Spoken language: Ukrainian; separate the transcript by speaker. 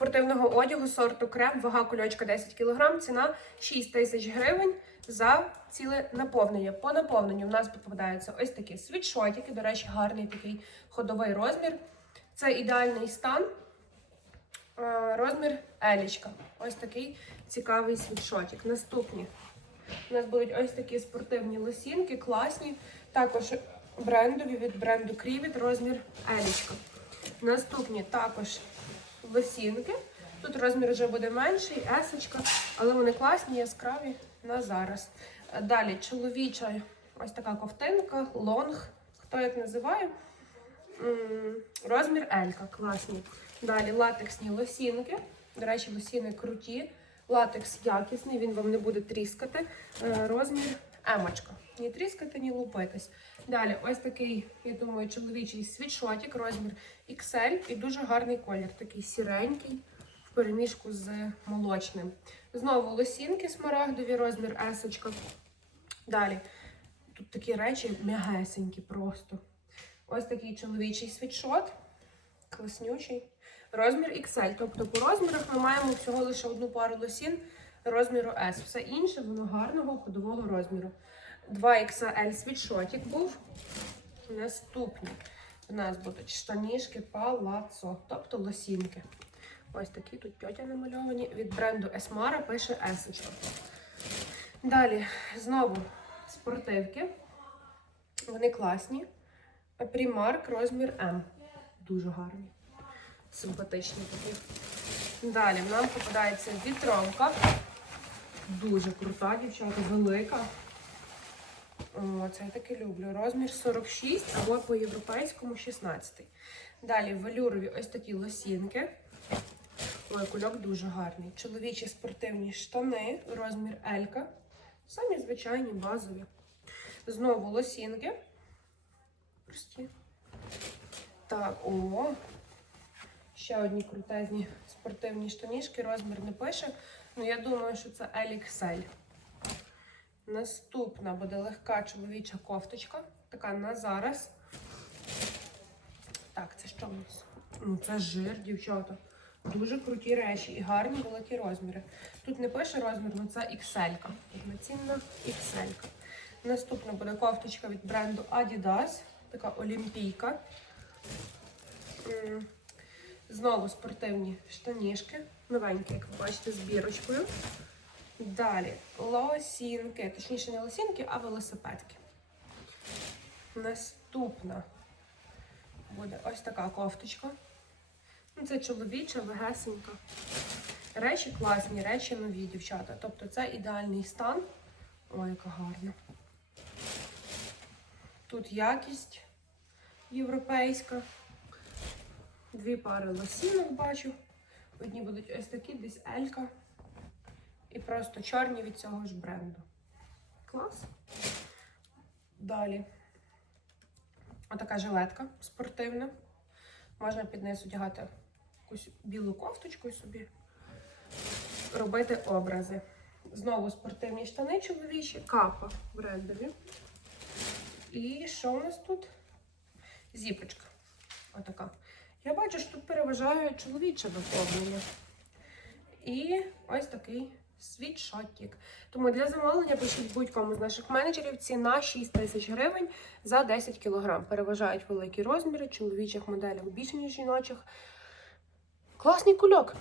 Speaker 1: спортивного одягу сорту крем, вага кульочка 10 кг, ціна 6 тисяч гривень за ціле наповнення. По наповненню в нас попадаються ось такі світшотики, до речі, гарний такий ходовий розмір. Це ідеальний стан. Е, Розмір елічка. Ось такий цікавий світшотик. Наступні. У нас будуть ось такі спортивні лосінки, класні. Також брендові від бренду Крівіт, розмір елічка. Наступні також лосінки. Тут розмір вже буде менший, есочка, але вони класні, яскраві на зараз. Далі чоловіча ось така ковтинка, лонг, хто як називає. Розмір Елька, класні. Далі латексні лосінки. До речі, лосіни круті. Латекс якісний, він вам не буде тріскати. Е, Розмір емочка. Ні тріскати, ні лупитись. Далі, ось такий, я думаю, чоловічий світшотик, розмір XL і дуже гарний колір. Такий сіренький в переміжку з молочним. Знову лосінки смарагдові, розмір есочка. Далі. Тут такі речі м'ягесенькі просто. Ось такий чоловічий світшот, класнючий. Розмір XL. Тобто по розмірах ми маємо всього лише одну пару лосін розміру S. Все інше воно гарного ходового розміру. 2XL світшотик був. Наступні у нас будуть штанішки палацо, тобто лосінки. Ось такі тут тьотя намальовані. Від бренду Esmara пише S. Далі знову спортивки. Вони класні. Примарк розмір М. Дуже гарні. Симпатичні такі. Далі нам попадається вітровка. Дуже крута, дівчата, велика. О, це я таки люблю. Розмір 46 або по-європейському 16. Далі велюрові ось такі лосінки. Ой, кульок дуже гарний. Чоловічі спортивні штани, розмір Елька. Самі звичайні базові. Знову лосінки. Прості. Так, о. Ще одні крутезні спортивні штанішки. Розмір не пише. Ну, я думаю, що це LXL. Наступна буде легка чоловіча кофточка. Така на зараз. Так, це що у нас? Ну, це жир, дівчата. Дуже круті речі і гарні великі розміри. Тут не пише розмір, але це XL. Повноцінна XL. Наступна буде кофточка від бренду Adidas. Така олімпійка. Знову спортивні штанішки. Новенькі, як ви бачите, з бірочкою. Далі лосінки, точніше, не лосінки, а велосипедки. Наступна буде ось така кофточка. Ну, Це чоловіча, вегесенька. Речі класні, речі нові, дівчата. Тобто це ідеальний стан. Ой, яка гарна. Тут якість європейська. Дві пари лосінок бачу. Одні будуть ось такі, десь Елька. І просто чорні від цього ж бренду. Клас. Далі. Отака жилетка спортивна. Можна під низ одягати якусь білу кофточку і собі робити образи. Знову спортивні штани чоловічі, капа брендові. І що у нас тут? Зіпочка. Отака. Я бачу, що тут переважає чоловіче доповнення. І ось такий світшотик. Тому для замовлення пишіть будь-кому з наших менеджерів ціна 6 тисяч гривень за 10 кг. Переважають великі розміри, чоловічих моделях більше, ніж жіночих. Класний кульок.